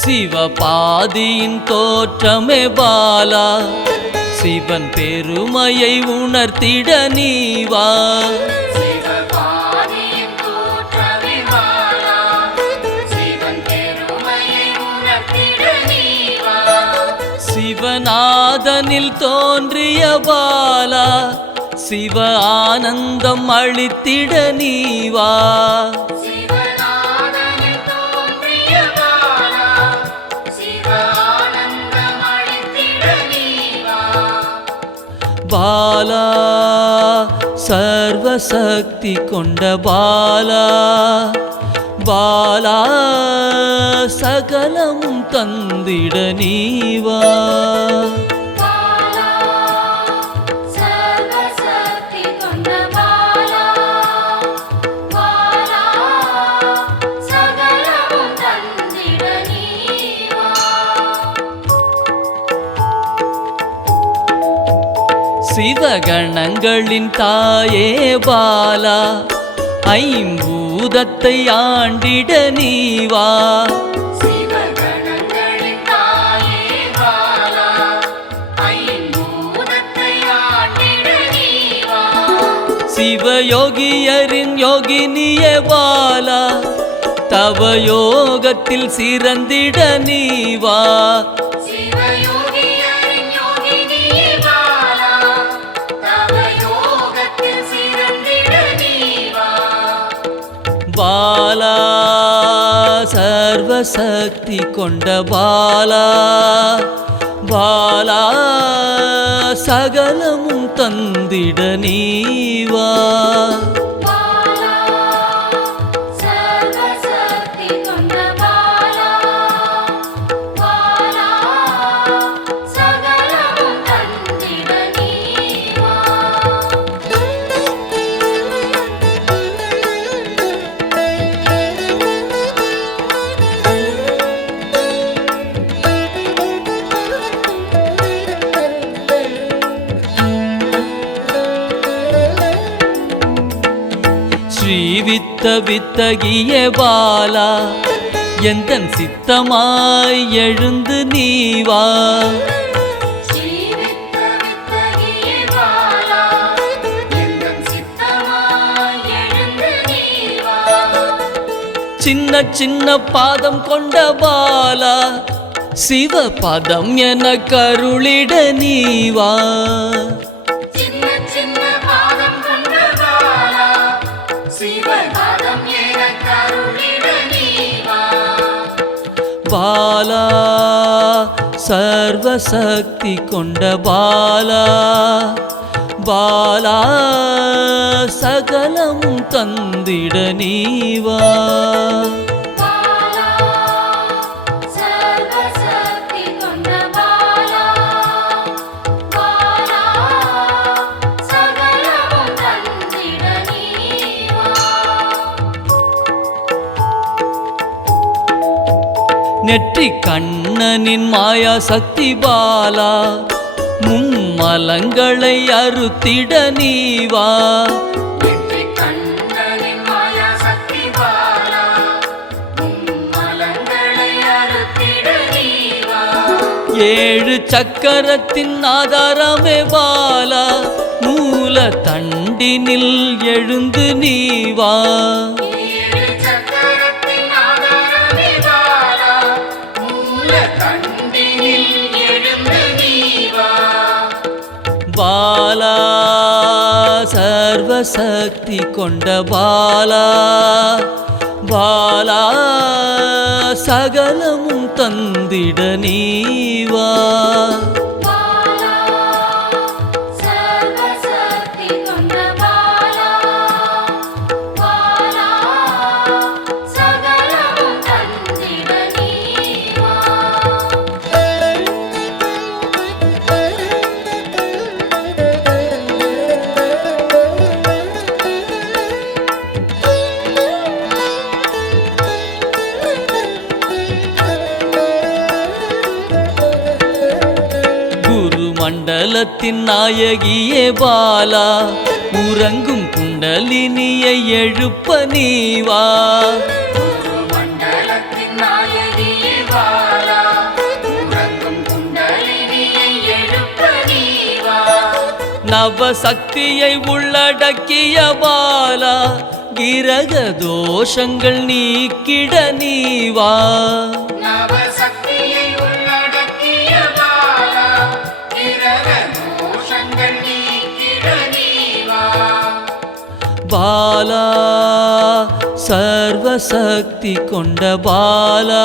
சிவபாதியின் தோற்றமே பாலா, சிவன் பெருமையை உணர்த்திட நீவா. சிவநாதனில் தோன்றிய பாலா, சிவ ஆனந்தம் அளித்திட நீவா. பாலா சர்வசக்தி கொண்ட பாலா, பாலா சகலமும் தந்திட நீவா. சிவகணங்களின் தாயே பாலா, ஐம்பூதத்தை ஆண்டிட நீவா. சிவயோகியரின் யோகினியே பாலா, தவ யோகத்தில் சிறந்திட நீவா. பாலா சர்வசக்தி கொண்ட பாலா, பாலா சகலமும் தந்திட நீவா. ஸ்ரீவித்த வித்தகிய பாலா, எந்தன் சித்தமாய் எழுந்து நீவா. சின்ன சின்ன பாதம் கொண்ட பாலா, சிவ பதம் என கருளிட நீவா. பாலா சர்வசக்தி கொண்ட பாலா, பாலா சகலமும் தந்திட நீவா. நெற்றி கண்ணனின் மாயா சக்தி பாலா, மும்மலங்களை அறுத்திட நீவா. ஏழு சக்கரத்தின் ஆதாரமே பாலா, மூல தண்டினில் எழுந்து நீவா. பாலா சர்வசக்தி கொண்ட பாலா, பாலா சகலமும் தந்திட நீவா. மண்டலத்தின் நாயகியே பாலா உறங்கும் குண்டலினியை எழுப்ப நீவா நவசக்தியை உள்ளடக்கிய பாலா கிரக தோஷங்கள் நீக்கிட நீவா பாலா சர்வசக்தி கொண்ட பாலா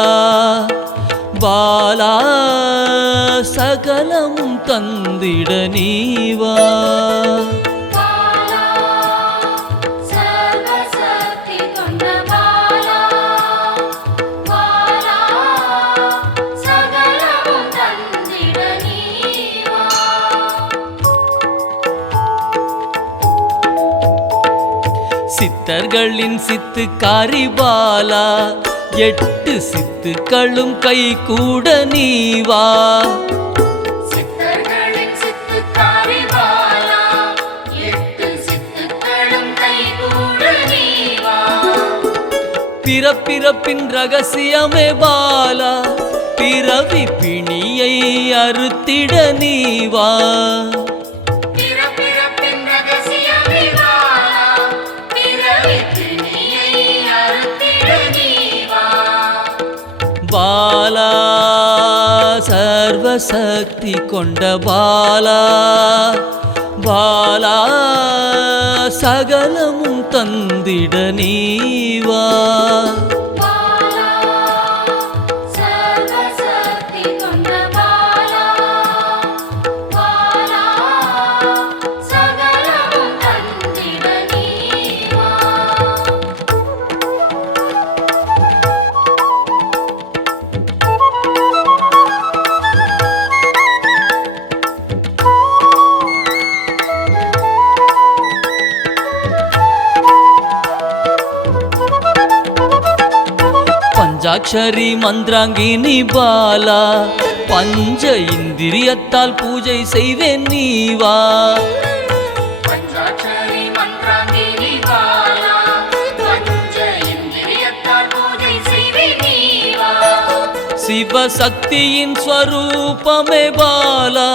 பாலா சகலமும் தந்திட நீவா சித்தர்களின் சித்துக்காரி பாலா 8 சித்துக்களும் கை கூட நீவா பிறப்பிறப்பின் ரகசியமே பாலா பிறவி பிணியை அறுத்திட நீவா பாலா சர்வசக்தி கொண்ட பாலா பாலா சகலமும் தந்திட நீவா பஞ்சாட்சரி மந்திராங்கினி பாலா பஞ்ச இந்திரியத்தால் பூஜை செய்வேன் நீவா சிவசக்தியின் ஸ்வரூபமே பாலா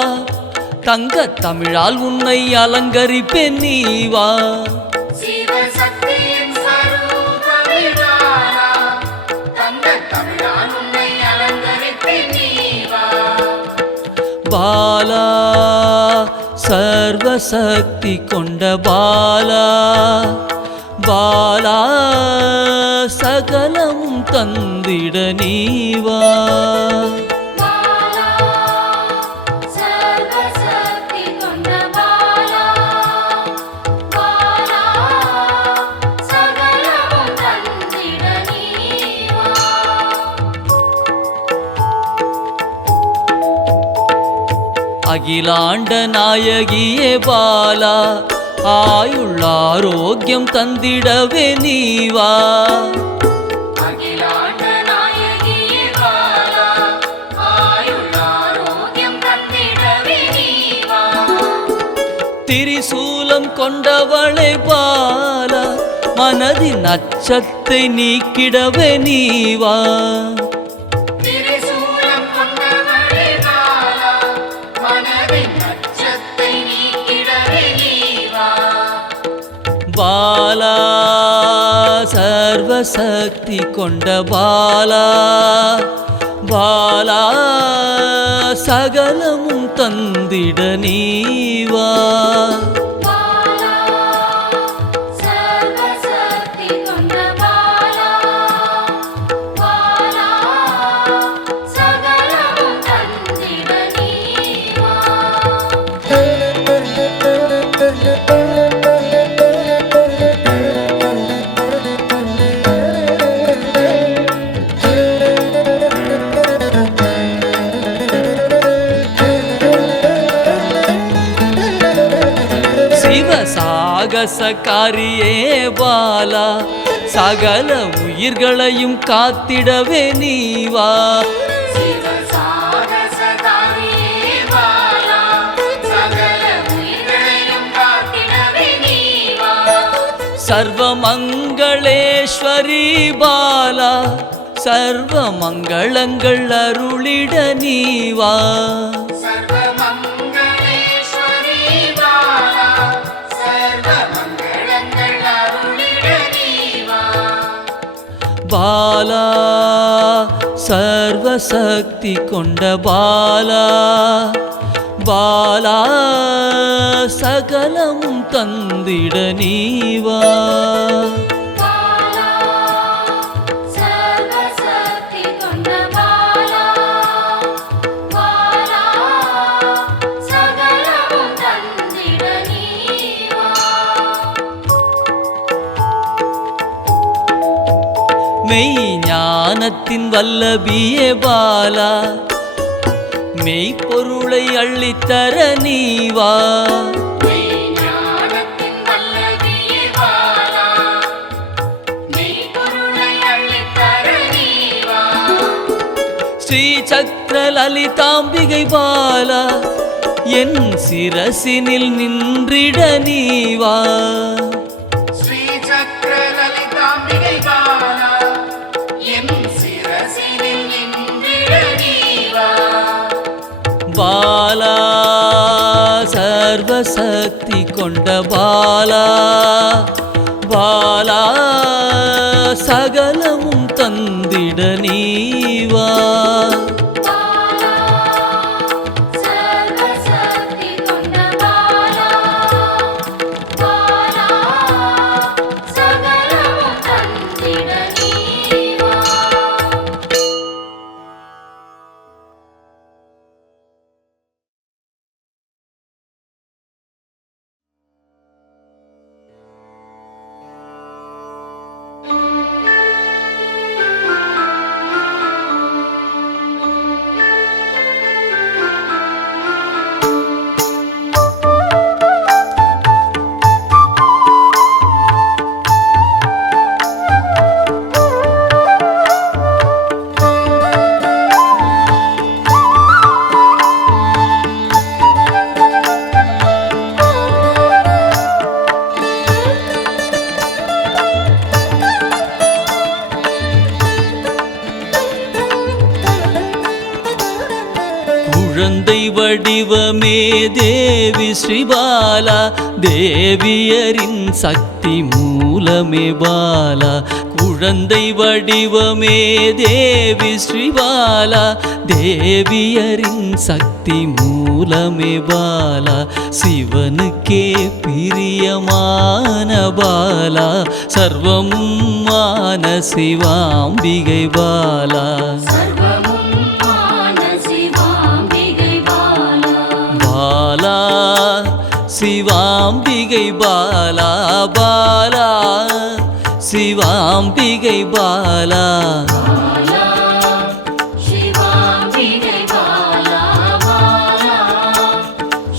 தங்க தமிழால் உன்னை அலங்கரிப்பேன் நீவா பாலா சர்வசக்தி கொண்ட பாலா பாலா சகலமும் தந்திட நீவா அகிலாண்ட நாயகியே பாலா ஆயுள் ஆரோக்கியம் தந்திடவே நீவா திரிசூலம் கொண்டவளே பாலா மனதின் அச்சத்தை நீக்கிடவே நீவா பாலா சர்வசக்தி கொண்ட பாலா பாலா சகலமும் தந்திட நீவா சாகசக்காரியே பாலா சகல உயிர்களையும் காத்திடவே நீவா சர்வமங்களேஸ்வரி பாலா சர்வ மங்களங்கள் அருளிட நீவா பாலா சர்வசக்தி கொண்ட பாலா பாலா சகலமும் தந்திட நீவா மெய் ஞானத்தின் வல்லபியே பாலா மெய்ப்பொருளை அள்ளித்தர நீவா ஸ்ரீ சக்கர லலிதாம்பிகை பாலா என் சிரசினில் நின்றிட நீவா பாலா சர்வசக்தி கொண்ட பாலா பாலா சகலமும் தந்திட நீவா குழந்தை வடிவமே தேவி ஸ்ரீபாலா தேவியரின் சக்தி மூலமே பாலா குழந்தை வடிவமே தேவி ஸ்ரீபாலா தேவியரின் சக்தி மூலமே பாலா சிவனுக்கே பிரியமான பாலா சர்வமும் மான சிவாம்பிகை பாலா பாலா சிவாம்பிகை பாலா பாலா சிவாம்பிகை பாலா